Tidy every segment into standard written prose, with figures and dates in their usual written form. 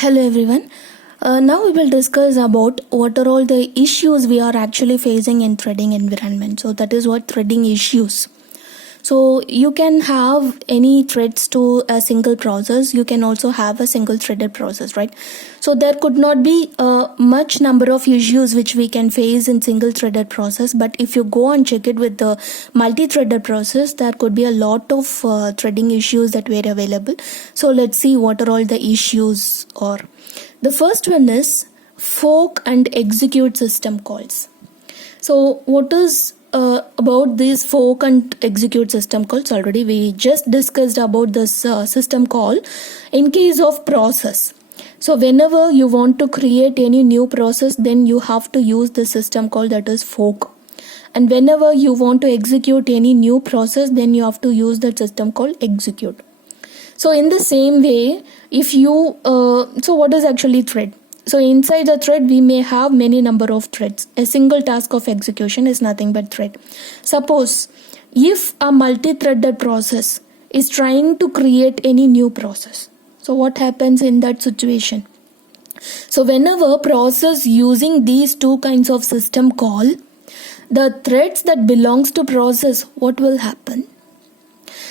Hello everyone. Now we will discuss about what are all the issues we are actually facing in threading environment. So that is what threading issues. So you can have any threads to a single process. You can also have a single threaded process, right? So there could not be much number of issues which we can face in single threaded process. But if you go and check it with the multi-threaded process, there could be a lot of threading issues that were available. So let's see what are all the issues are. The first one is fork and execute system calls. So what is about this fork and execute system calls? Already we just discussed about this system call in case of process. So whenever you want to create any new process, then you have to use the system call, that is fork. And whenever you want to execute any new process, then you have to use the system call execute. So in the same way, if you so what is actually thread? So inside the thread, we may have many number of threads. A single task of execution is nothing but thread. Suppose if a multi-threaded process is trying to create any new process, so what happens in that situation? So whenever process using these two kinds of system call, the threads that belongs to process, what will happen?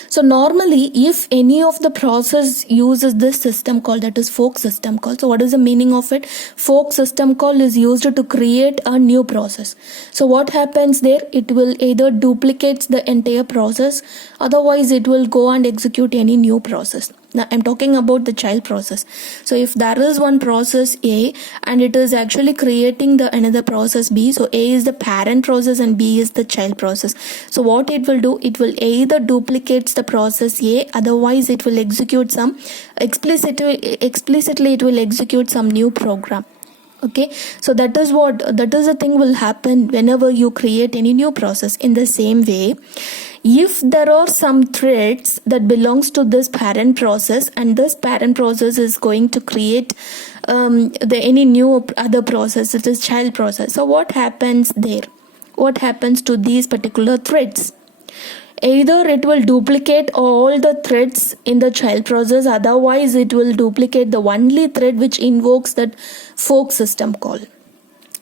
So normally, if any of the process uses this system call, that is fork system call. So what is the meaning of it? Fork system call is used to create a new process. So what happens there? It will either duplicate the entire process, otherwise it will go and execute any new process. Now I'm talking about the child process. So if there is one process A and it is actually creating the another process B, so A is the parent process and B is the child process. So what it will do, it will either duplicate the process A, otherwise it will execute some explicitly it will execute some new program. Okay, so that is the thing will happen whenever you create any new process. In the same way, if there are some threads that belongs to this parent process and this parent process is going to create any new other process, it is child process. So what happens there? What happens to these particular threads? Either it will duplicate all the threads in the child process, otherwise it will duplicate the only thread which invokes that fork system call.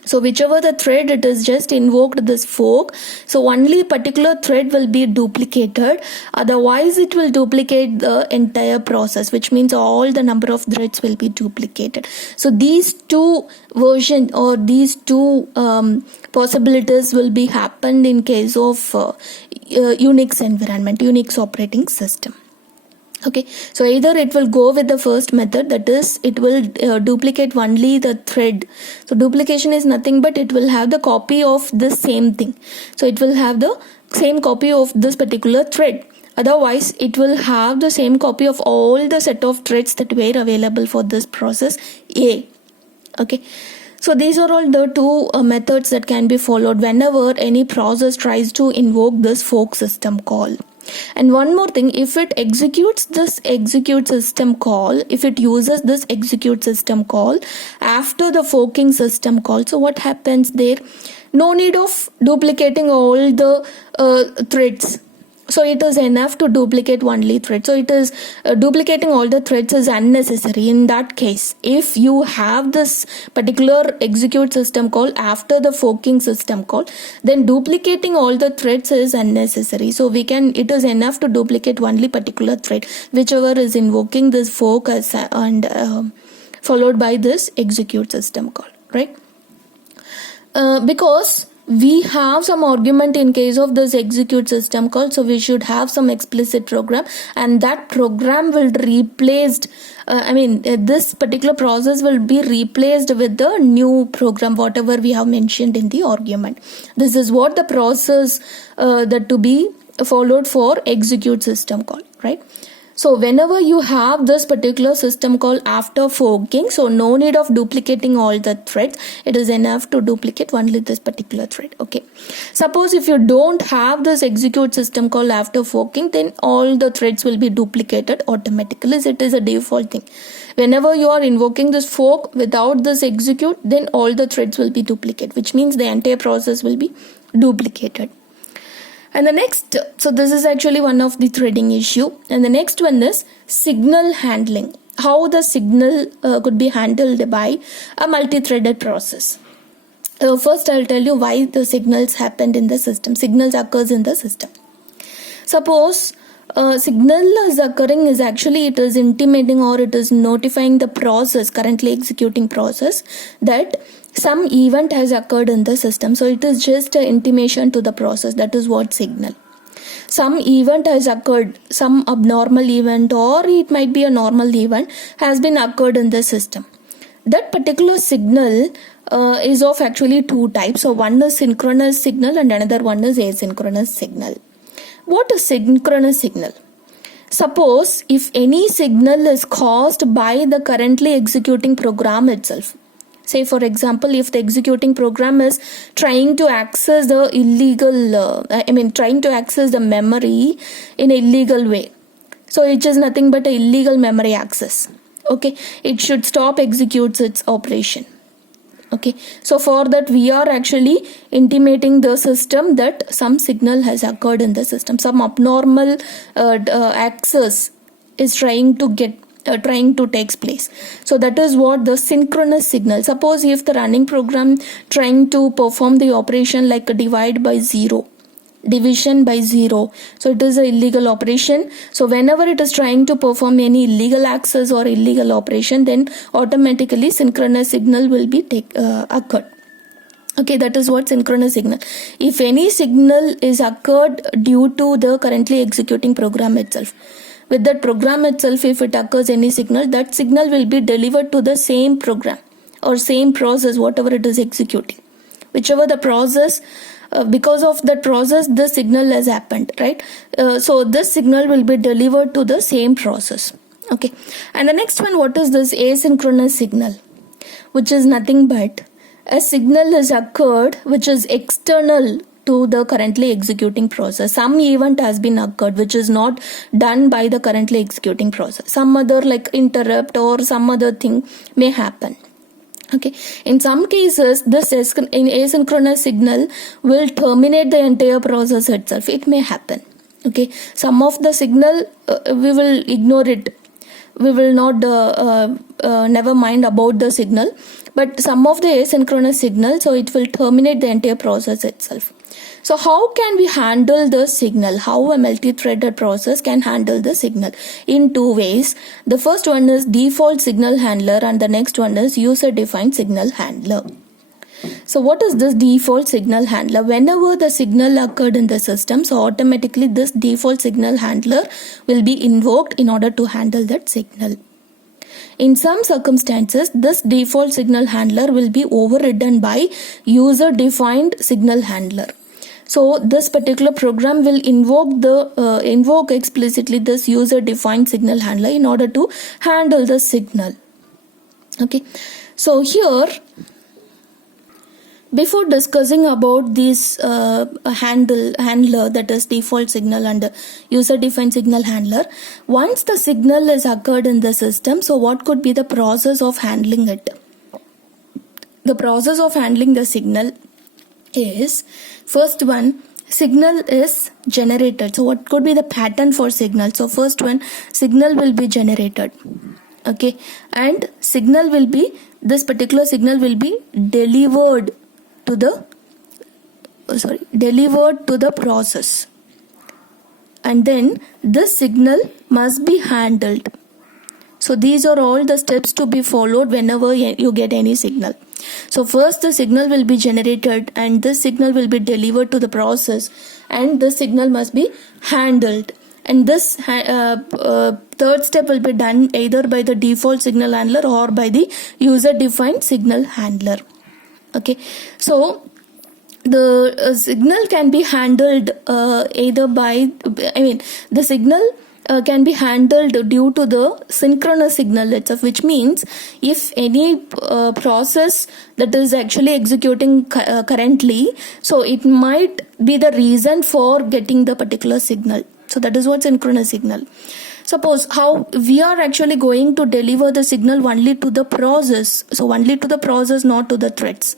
So whichever the thread it is just invoked this fork, so only particular thread will be duplicated, otherwise it will duplicate the entire process, which means all the number of threads will be duplicated. So these two versions or these two possibilities will be happened in case of Unix environment, Unix operating system. Okay, so either it will go with the first method, that is it will duplicate only the thread. So duplication is nothing but it will have the copy of the same thing. So it will have the same copy of this particular thread. Otherwise it will have the same copy of all the set of threads that were available for this process A. Okay. So these are all the two methods that can be followed whenever any process tries to invoke this fork system call. And one more thing, if it executes this execute system call, if it uses this execute system call after the forking system call, so what happens there? No need of duplicating all the threads. So it is enough to duplicate only thread. So it is duplicating all the threads is unnecessary. In that case, if you have this particular execute system call after the forking system call, then duplicating all the threads is unnecessary. So it is enough to duplicate only particular thread, whichever is invoking this fork and followed by this execute system call, right? Because we have some argument in case of this execute system call, so we should have some explicit program, and that program will replaced this particular process will be replaced with the new program, whatever we have mentioned in the argument. This is what the process that to be followed for execute system call, right? So whenever you have this particular system call after forking, so no need of duplicating all the threads. It is enough to duplicate only this particular thread. Okay. Suppose if you don't have this execute system call after forking, then all the threads will be duplicated automatically. It is a default thing. Whenever you are invoking this fork without this execute, then all the threads will be duplicated, which means the entire process will be duplicated. And the next, so this is actually one of the threading issue. And the next one is signal handling. how the signal could be handled by a multi-threaded process. First, I'll tell you why the signals happened in the system. Signals occurs in the system. Suppose signal is occurring is actually it is intimating or it is notifying the process, currently executing process, that some event has occurred in the system. So it is just an intimation to the process. That is what signal. Some event has occurred, some abnormal event or it might be a normal event has been occurred in the system. That particular signal is of actually two types. So one is synchronous signal and another one is asynchronous signal. What is synchronous signal? Suppose if any signal is caused by the currently executing program itself. Say for example, if the executing program is trying to access the trying to access the memory in an illegal way. So it is nothing but an illegal memory access. Okay, it should stop executes its operation. Okay, so for that we are actually intimating the system that some signal has occurred in the system. Some abnormal access is trying to takes place. So that is what the synchronous signal. Suppose if the running program trying to perform the operation like a divide by zero, division by zero, so it is an illegal operation. So whenever it is trying to perform any illegal access or illegal operation, then automatically synchronous signal will be occurred. Okay, that is what synchronous signal. If any signal is occurred due to the currently executing program itself, with that program itself, if it occurs any signal, that signal will be delivered to the same program or same process, whatever it is executing. Whichever the process, because of that process, the signal has happened, right? So this signal will be delivered to the same process. Okay. And the next one, what is this asynchronous signal? Which is nothing but a signal is occurred which is external to the currently executing process. Some event has been occurred which is not done by the currently executing process. Some other like interrupt or some other thing may happen. Okay, in some cases this asynchronous signal will terminate the entire process itself. It may happen. Okay, some of the signal we will ignore it. We will not never mind about the signal, but some of the asynchronous signal, so it will terminate the entire process itself. So how can we handle the signal? How a multi-threaded process can handle the signal? In two ways. The first one is default signal handler and the next one is user-defined signal handler. So what is this default signal handler? Whenever the signal occurred in the system, so automatically this default signal handler will be invoked in order to handle that signal. In some circumstances, this default signal handler will be overridden by user-defined signal handler. So this particular program will invoke explicitly this user-defined signal handler in order to handle the signal. Okay, so here, before discussing about this handler, that is default signal and user-defined signal handler, once the signal is occurred in the system, so what could be the process of handling it? The process of handling the signal is, first one, signal is generated. So what could be the pattern for signal? So first one, signal will be generated. Okay, and signal will be, this particular signal will be delivered to the process, and then this signal must be handled. So these are all the steps to be followed whenever you get any signal. So first the signal will be generated and this signal will be delivered to the process, and this signal must be handled, and this third step will be done either by the default signal handler or by the user-defined signal handler. Okay, so the signal can be handled either by, the signal can be handled due to the synchronous signal itself, which means if any process that is actually executing currently, so it might be the reason for getting the particular signal. So that is what synchronous signal. Suppose how we are actually going to deliver the signal only to the process. So only to the process, not to the threads.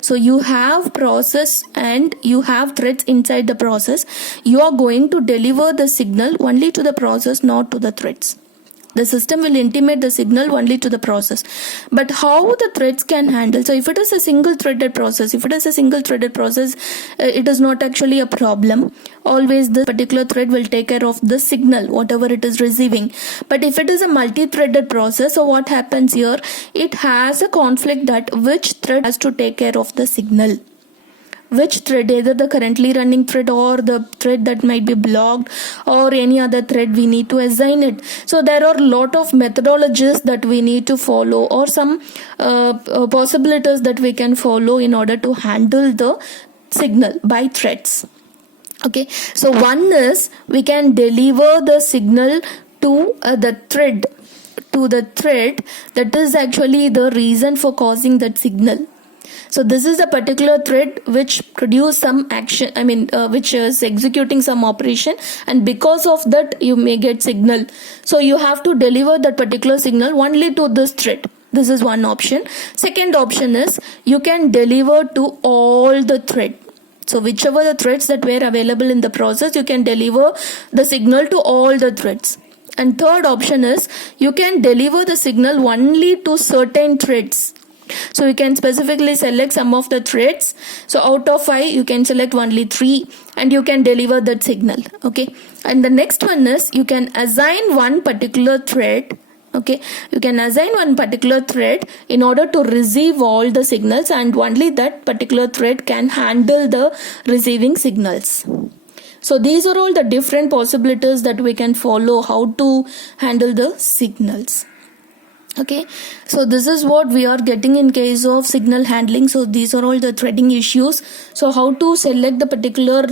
So you have process and you have threads inside the process. You are going to deliver the signal only to the process, not to the threads. The system will intimate the signal only to the process. But how the threads can handle? So if it is a single threaded process, it is not actually a problem. Always this particular thread will take care of the signal, whatever it is receiving. But if it is a multi-threaded process, so what happens here? It has a conflict that which thread has to take care of the signal. Which thread, either the currently running thread or the thread that might be blocked or any other thread, we need to assign it. So there are a lot of methodologies that we need to follow, or some possibilities that we can follow in order to handle the signal by threads. Okay, so one is we can deliver the signal to the thread that is actually the reason for causing that signal. So this is a particular thread which produce some action, which is executing some operation, and because of that you may get signal. So you have to deliver that particular signal only to this thread. This is one option. Second option is you can deliver to all the thread. So whichever the threads that were available in the process, you can deliver the signal to all the threads. And third option is you can deliver the signal only to certain threads. So you can specifically select some of the threads. So out of 5 you can select only 3 and you can deliver that signal. Okay, and the next one is you can assign one particular thread. Okay, you can assign one particular thread in order to receive all the signals, and only that particular thread can handle the receiving signals. So these are all the different possibilities that we can follow how to handle the signals. Okay, so this is what we are getting in case of signal handling. So these are all the threading issues. So how to select the particular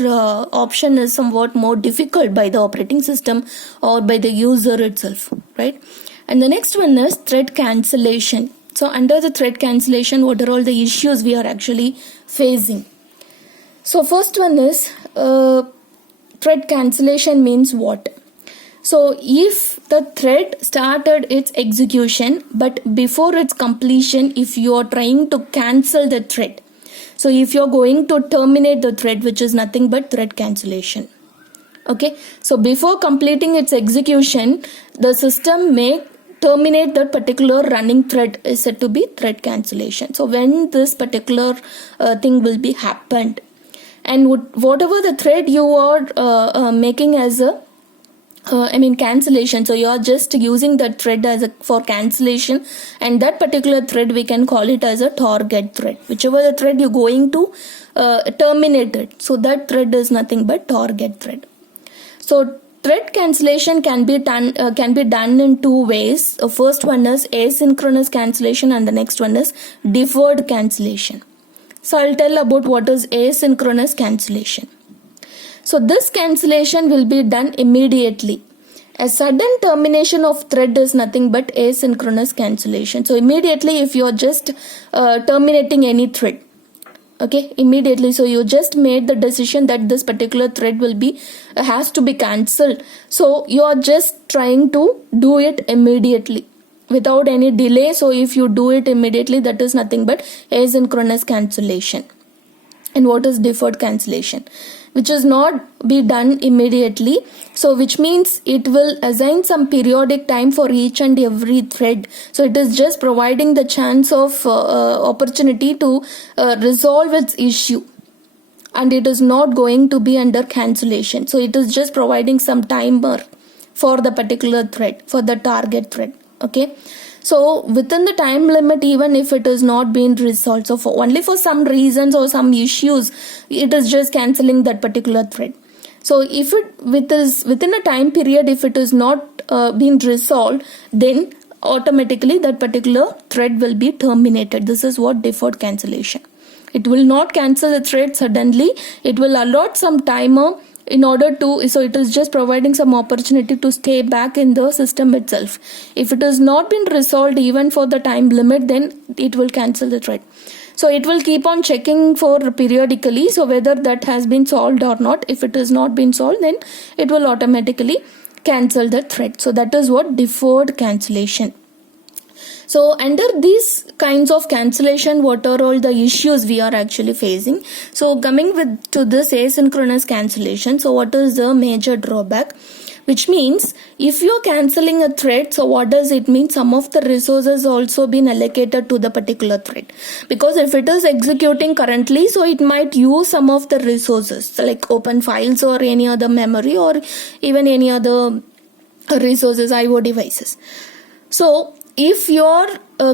option is somewhat more difficult by the operating system or by the user itself, right? And the next one is thread cancellation. So under the thread cancellation, what are all the issues we are actually facing? So first one is thread cancellation means what? So if the thread started its execution, but before its completion, if you are trying to cancel the thread, so if you are going to terminate the thread, which is nothing but thread cancellation. Okay, so before completing its execution, the system may terminate that particular running thread, is said to be thread cancellation. So when this particular thing will be happened, and whatever the thread you are making as a cancellation, so you are just using that thread as for cancellation, and that particular thread we can call it as a target thread. Whichever the thread you're going to terminate it, so that thread is nothing but target thread. So thread cancellation can be done in two ways. The first one is asynchronous cancellation and the next one is deferred cancellation. So I'll tell about what is asynchronous cancellation. So this cancellation will be done immediately. A sudden termination of thread is nothing but asynchronous cancellation. So immediately, if you're just terminating any thread, okay, immediately, so you just made the decision that this particular thread will be has to be cancelled. So you are just trying to do it immediately without any delay. So if you do it immediately, that is nothing but asynchronous cancellation. And what is deferred cancellation? Which is not be done immediately, so which means it will assign some periodic time for each and every thread. So it is just providing the chance of opportunity to resolve its issue, and it is not going to be under cancellation. So it is just providing some timer for the particular thread, for the target thread. Okay, so within the time limit, even if it is not being resolved, so only for some reasons or some issues, it is just cancelling that particular thread. So if it within a time period, if it is not being resolved, then automatically that particular thread will be terminated. This is what deferred cancellation. It will not cancel the thread suddenly. It will allot some timer in order to, so it is just providing some opportunity to stay back in the system itself. If it has not been resolved even for the time limit, then it will cancel the thread. So it will keep on checking for periodically, so whether that has been solved or not. If it has not been solved, then it will automatically cancel the thread. So that is what deferred cancellation. So under these kinds of cancellation, what are all the issues we are actually facing? So coming to this asynchronous cancellation, so what is the major drawback? which means if you're cancelling a thread, so what does it mean? Some of the resources also been allocated to the particular thread, because if it is executing currently, so it might use some of the resources, so like open files or any other memory or even any other resources, IO devices. So if you're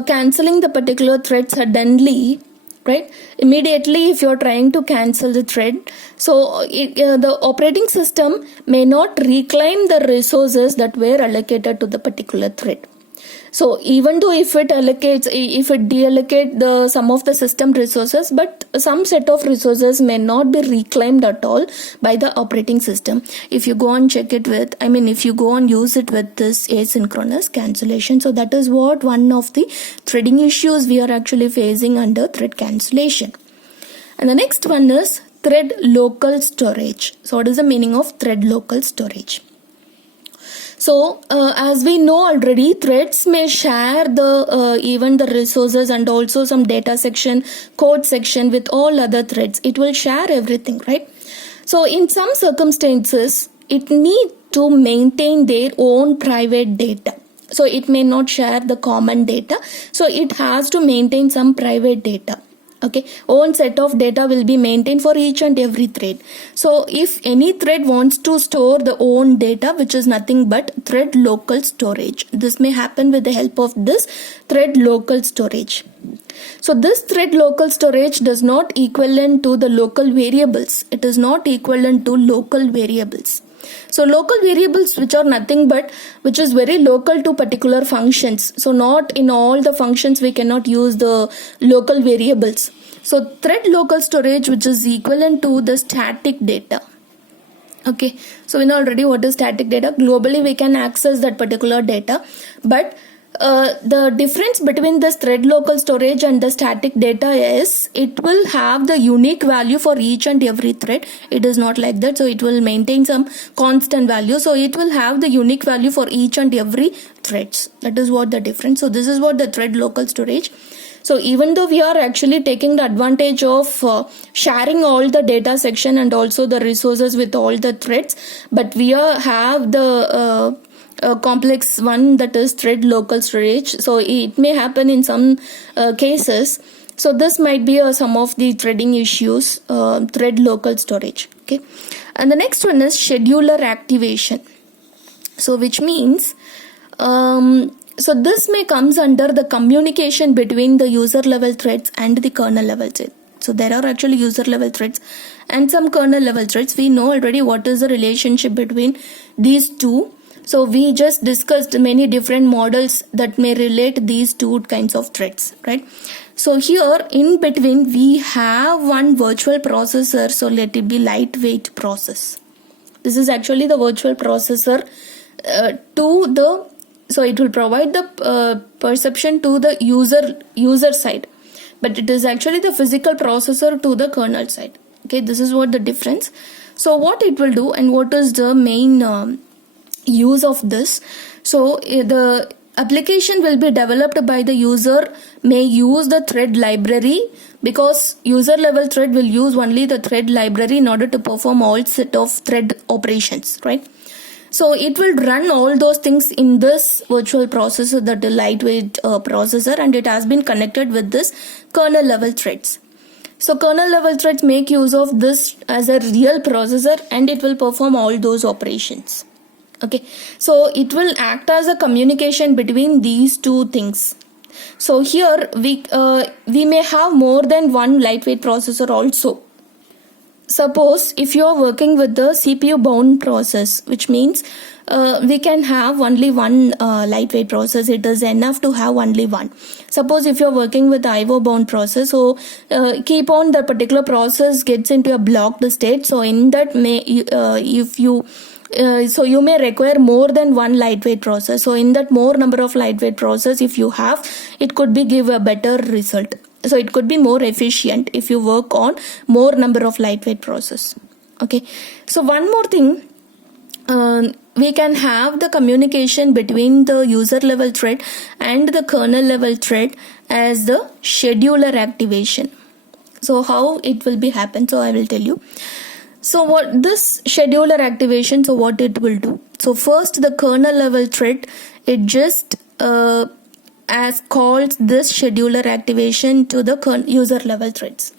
cancelling the particular thread suddenly, right, immediately if you're trying to cancel the thread, so the operating system may not reclaim the resources that were allocated to the particular thread. So even though if it deallocate the some of the system resources, but some set of resources may not be reclaimed at all by the operating system. If you go and check it with, if you go and use it with this asynchronous cancellation. So that is what one of the threading issues we are actually facing under thread cancellation. And the next one is thread local storage. So what is the meaning of thread local storage? So as we know already, threads may share the even the resources and also some data section, code section with all other threads. It will share everything, right? So in some circumstances, it need to maintain their own private data. So it may not share the common data. So it has to maintain some private data. Okay, own set of data will be maintained for each and every thread. So if any thread wants to store the own data, which is nothing but thread local storage, this may happen with the help of this thread local storage. So this thread local storage does not equivalent to the local variables. It is not equivalent to local variables. So local variables, which are nothing but which is very local to particular functions. So not in all the functions we cannot use the local variables. So thread local storage, which is equivalent to the static data. Okay, so we know already what is static data. Globally we can access that particular data, but the difference between this thread local storage and the static data is it will have the unique value for each and every thread. It is not like that. So it will maintain some constant value. So it will have the unique value for each and every threads. That is what the difference. So this is what the thread local storage. So even though we are actually taking the advantage of sharing all the data section and also the resources with all the threads, but we have the complex one, that is thread local storage. So it may happen in some cases. So this might be some of the threading issues, thread local storage. Okay, and the next one is scheduler activation. So which means so this may comes under the communication between the user level threads and the kernel level threads. So there are actually user level threads and some kernel level threads. We know already what is the relationship between these two. So we just discussed many different models that may relate these two kinds of threads, right? So here in between we have one virtual processor. So let it be lightweight process. This is actually the virtual processor so it will provide the perception to the user side, but it is actually the physical processor to the kernel side. Okay, this is what the difference. So what it will do and what is the main use of this? So the application will be developed by the user, may use the thread library, because user level thread will use only the thread library in order to perform all set of thread operations, right? So it will run all those things in this virtual processor, that is lightweight processor, and it has been connected with this kernel level threads. So kernel level threads make use of this as a real processor and it will perform all those operations. Okay, so it will act as a communication between these two things. So here we may have more than one lightweight processor also. Suppose if you are working with the CPU bound process, which means we can have only one lightweight process. It is enough to have only one. Suppose if you are working with IO bound process, so keep on the particular process gets into a blocked state. So in that so you may require more than one lightweight process. So in that more number of lightweight process, if you have, it could be give a better result. So it could be more efficient if you work on more number of lightweight process. Okay, so one more thing, we can have the communication between the user level thread and the kernel level thread as the scheduler activation. So how it will be happen? So I will tell you. So what this scheduler activation, so what it will do? So first the kernel level thread, it just as calls this scheduler activation to the user level threads.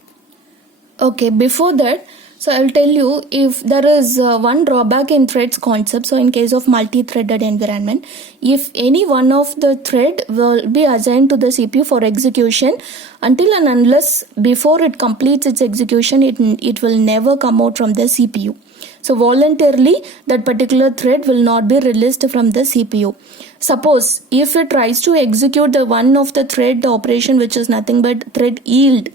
Okay, before that, so I'll tell you if there is one drawback in threads concept. So in case of multi-threaded environment, if any one of the thread will be assigned to the CPU for execution, until and unless before it completes its execution, it will never come out from the CPU. So voluntarily that particular thread will not be released from the CPU. Suppose if it tries to execute the one of the thread operation, which is nothing but thread yield,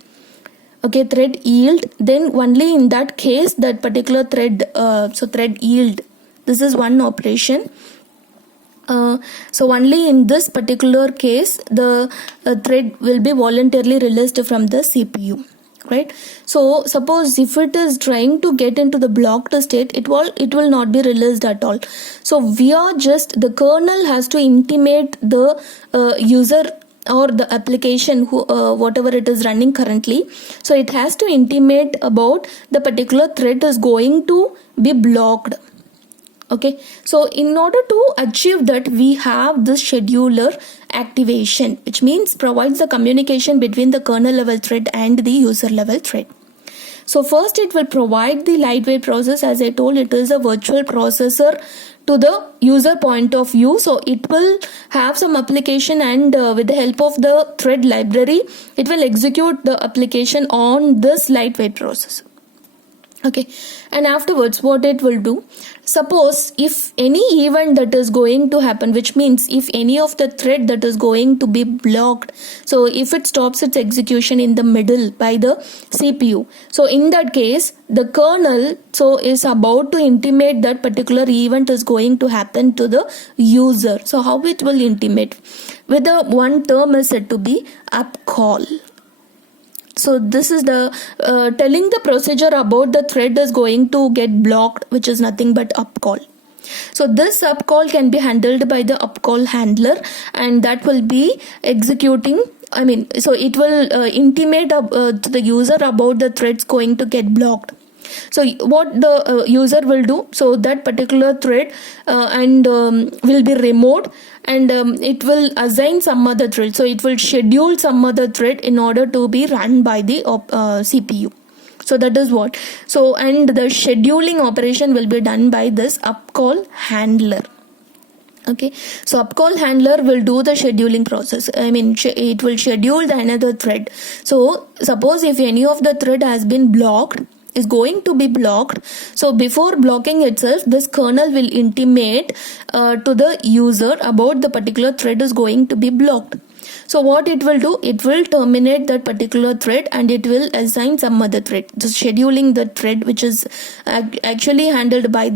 okay, thread yield, then only in that case that particular thread, so thread yield, this is one operation. So only in this particular case the thread will be voluntarily released from the CPU, right? So suppose if it is trying to get into the blocked state, it will not be released at all. So we are just, the kernel has to intimate the user or the application whatever it is running currently. So it has to intimate about the particular thread is going to be blocked. Okay, so in order to achieve that, we have this scheduler activation, which means provides the communication between the kernel level thread and the user level thread. So first it will provide the lightweight process. As I told, it is a virtual processor to the user point of view. So it will have some application, and with the help of the thread library, it will execute the application on this lightweight processor. Okay, and afterwards what it will do, suppose if any event that is going to happen, which means if any of the thread that is going to be blocked, so if it stops its execution in the middle by the CPU, so in that case the kernel so is about to intimate that particular event is going to happen to the user. So how it will intimate? With the one term is said to be upcall. So this is the telling the procedure about the thread is going to get blocked, which is nothing but upcall. So this upcall can be handled by the upcall handler, and that will be executing, so it will intimate to the user about the threads going to get blocked. So what the user will do, so that particular thread will be removed, and it will assign some other thread. So it will schedule some other thread in order to be run by the CPU. So that is what. So and the scheduling operation will be done by this upcall handler. Okay, so upcall handler will do the scheduling process. It will schedule the another thread. So suppose if any of the thread has been blocked, is going to be blocked, so before blocking itself, this kernel will intimate to the user about the particular thread is going to be blocked. So what it will do, it will terminate that particular thread and it will assign some other thread, just scheduling the thread which is actually handled by